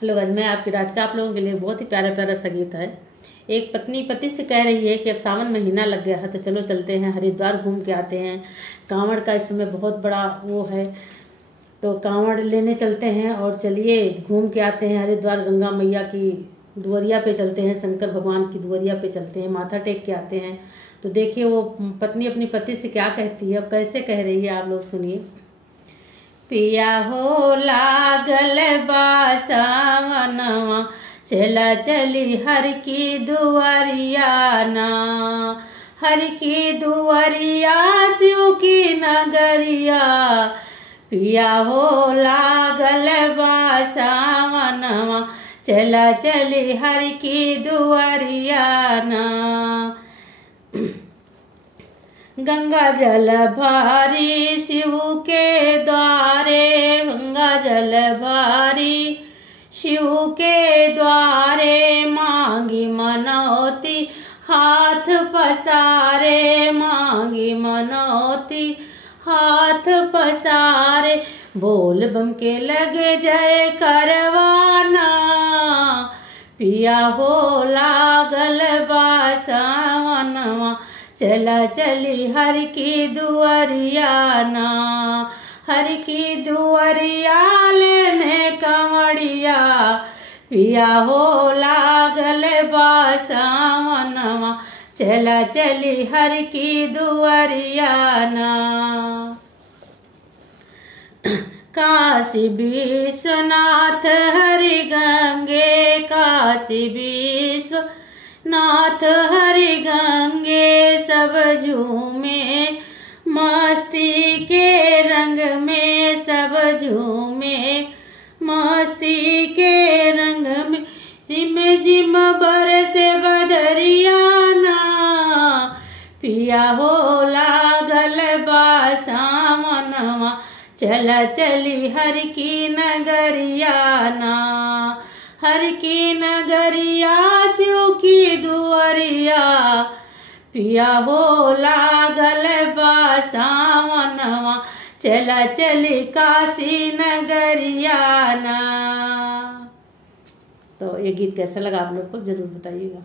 Hello guys, मैं आपकी राधिका आप लोगों के लिए बहुत ही प्यारा प्यारा सा गीत है। एक पत्नी पति से कह रही है कि अब सावन महीना लग गया है तो चलो चलते हैं हरिद्वार घूम के आते हैं। कांवड़ का इस समय बहुत बड़ा वो है, तो कांवड़ लेने चलते हैं और चलिए घूम के आते हैं हरिद्वार। गंगा मैया की दुआरिया पे चलते हैं, शंकर भगवान की दुआरिया पे चलते हैं, माथा टेक के आते हैं। तो देखिए वो पत्नी अपनी पति से क्या कहती है, अब कैसे कह रही है आप लोग सुनिए। पिया हो लागल बासावनवा, चला चली हर की दुआरिया ना। हर की दुआरिया शिव की नगरिया, पिया हो लागल बासावनवा, चला चली हर की दुआरिया ना। गंगा जल भारी शिव के द्वारे, गंगा जल भारी शिव के द्वारे, मांगी मनौती हाथ पसारे, मांगी मनौती हाथ पसारे। बोल बम के लगे जय करवाना, पिया हो लागल बासावनवा, चला चली हर की दुआरिया ना। हर की दुआरिया लेने कांवड़िया, पिया हो लागल बासावनवा, चला चली हर की दुआरिया ना। काशी विश्वनाथ हरि गंगे, काशी विश्वनाथ हरि गंगे, सब झूमे मस्ती के रंग में, सब झूमे मस्ती के रंग में। जिम जिम बरसे बदरिया ना, पिया हो लागल बासावनवा, चला चली हर की नगरिया ना। हर की नगरिया शिव की दुआरिया, पिया हो लागल बासावनवा, चला चली काशी नगरिया ना। तो ये गीत कैसा लगा आप लोग को जरूर बताइएगा।